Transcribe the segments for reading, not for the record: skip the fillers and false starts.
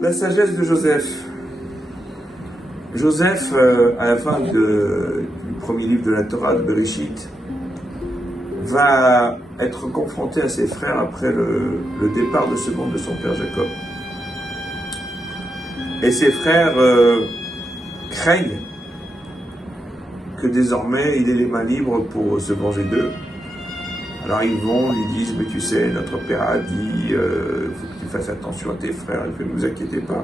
La sagesse de Joseph. Joseph, à la fin du premier livre de la Torah, de Bereshit, va être confronté à ses frères après le départ de ce monde de son père Jacob. Et ses frères craignent que désormais il ait les mains libres pour se venger d'eux. Alors ils vont, lui disent, mais tu sais, notre père a dit, faut que tu fasses attention à tes frères, il fait, ne vous inquiétez pas.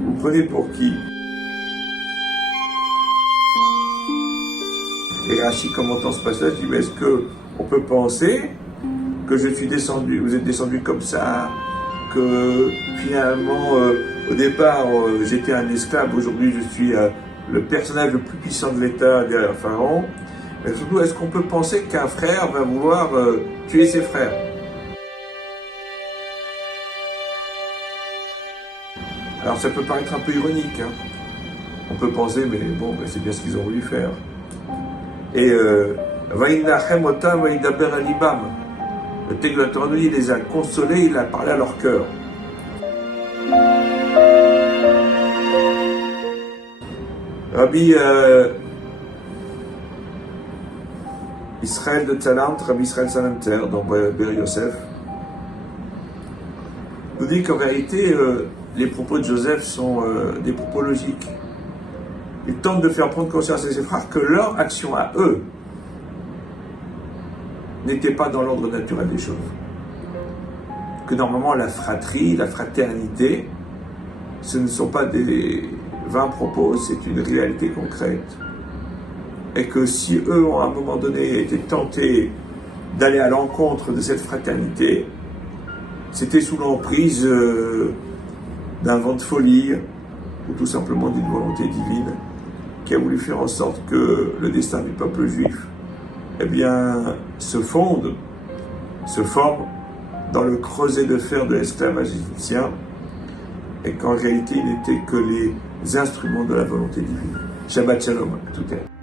Vous prenez pour qui? Et Rashi, commentant ce passage, dit, mais est-ce qu'on peut penser que je suis descendu, vous êtes descendu comme ça, que finalement, au départ, j'étais un esclave, aujourd'hui je suis le personnage le plus puissant de l'État derrière Pharaon. Et surtout, est-ce qu'on peut penser qu'un frère va vouloir tuer ses frères? Alors ça peut paraître un peu ironique, hein. On peut penser, mais bon, c'est bien ce qu'ils ont voulu faire. Et Vaïnachem Otam Vaïdaber Alibam. Le texte de la Torah nous dit, il les a consolés, il a parlé à leur cœur. Rabbi Israël de Tzalant, Rabbi Israël Salanter, dans Ber Yosef, nous dit qu'en vérité, les propos de Joseph sont des propos logiques. Il tente de faire prendre conscience à ses frères que leur action à eux n'était pas dans l'ordre naturel des choses. Que normalement la fratrie, la fraternité, ce ne sont pas des vains propos, c'est une réalité concrète. Et que si eux ont à un moment donné été tentés d'aller à l'encontre de cette fraternité, c'était sous l'emprise d'un vent de folie ou tout simplement d'une volonté divine qui a voulu faire en sorte que le destin du peuple juif se forme dans le creuset de fer de l'esclavage égyptien et qu'en réalité il n'était que les instruments de la volonté divine. Shabbat Shalom à tout à l'heure.